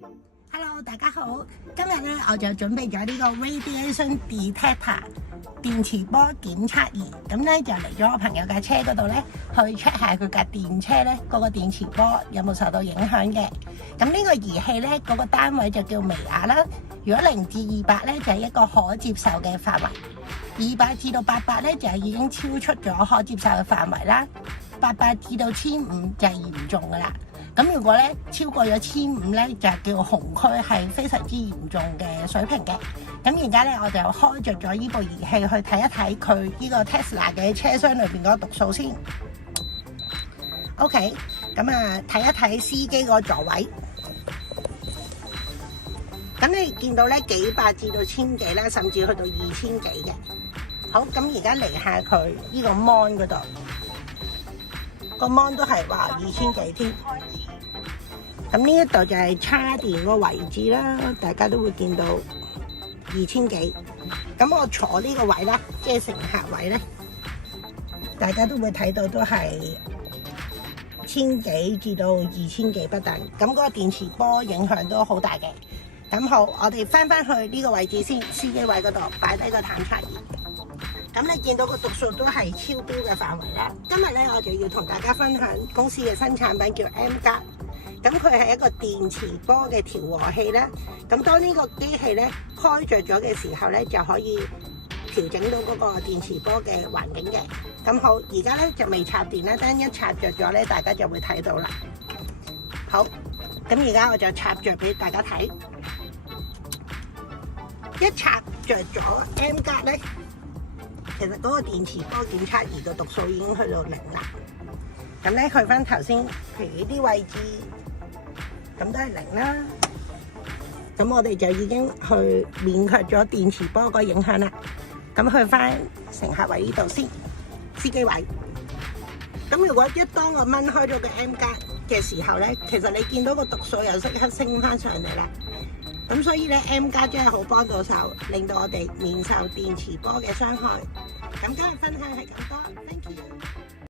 Hello， 大家好，今日咧我就準備咗呢個 Radiation Detector 電磁波檢測儀，咁咧就嚟咗我朋友架車嗰度咧去 check 下佢架電車咧嗰個電磁波有冇受到影響嘅。咁呢個儀器咧嗰個單位就叫微亞啦。如果0至200咧就係一個可接受嘅範圍，200至到800咧就係已經超出咗可接受嘅範圍啦，800至到1500就係嚴重噶啦。咁如果咧超過咗1500咧，就係叫紅區，係非常之嚴重嘅水平嘅。咁而家咧我就開着咗呢部儀器去睇一睇佢呢個 Tesla 嘅車廂裏邊嗰個讀數先。OK， 咁啊睇一睇司機個座位。咁你見到咧幾百至到1000幾啦，甚至去到2000幾嘅。好，咁而家嚟下佢呢個 mon 嗰度，個 mon 都係話2000幾添。咁呢一度就係叉電個位置啦，大家都會見到2000幾。咁我坐呢個位啦，即係乘客位咧，大家都會睇到都係1000幾至到2000幾不等。咁嗰個電磁波影響都好大嘅。咁好，我哋翻去呢個位置先，司機位嗰度擺低個探測儀。咁你見到個讀數都係超標嘅範圍啦。今日咧我就要同大家分享公司嘅新產品叫 M-Guard。咁佢係一個電磁波嘅調和器啦。咁當呢個機器咧開着咗嘅時候咧，就可以調整到嗰個電磁波嘅環境嘅。咁好，而家咧就未插電啦，等一插着咗咧，大家就會睇到啦。好，咁而家我就插着俾大家睇。一插着咗 M-Guard咧，其實嗰個電磁波檢測儀嘅讀數已經去到0啦。咁咧去翻頭先，譬如呢啲位置，咁都係0啦。咁我哋就已經去免卻咗電磁波個影響啦。咁去翻乘客位呢度先，司機位。咁如果當我掹開咗個 M-Guard嘅時候咧，其實你見到個讀數又即刻升翻上嚟啦。咁所以咧 M-Guard真係好幫到手，令到我哋免受電磁波嘅傷害。咁今日分享係咁多 ，thank you。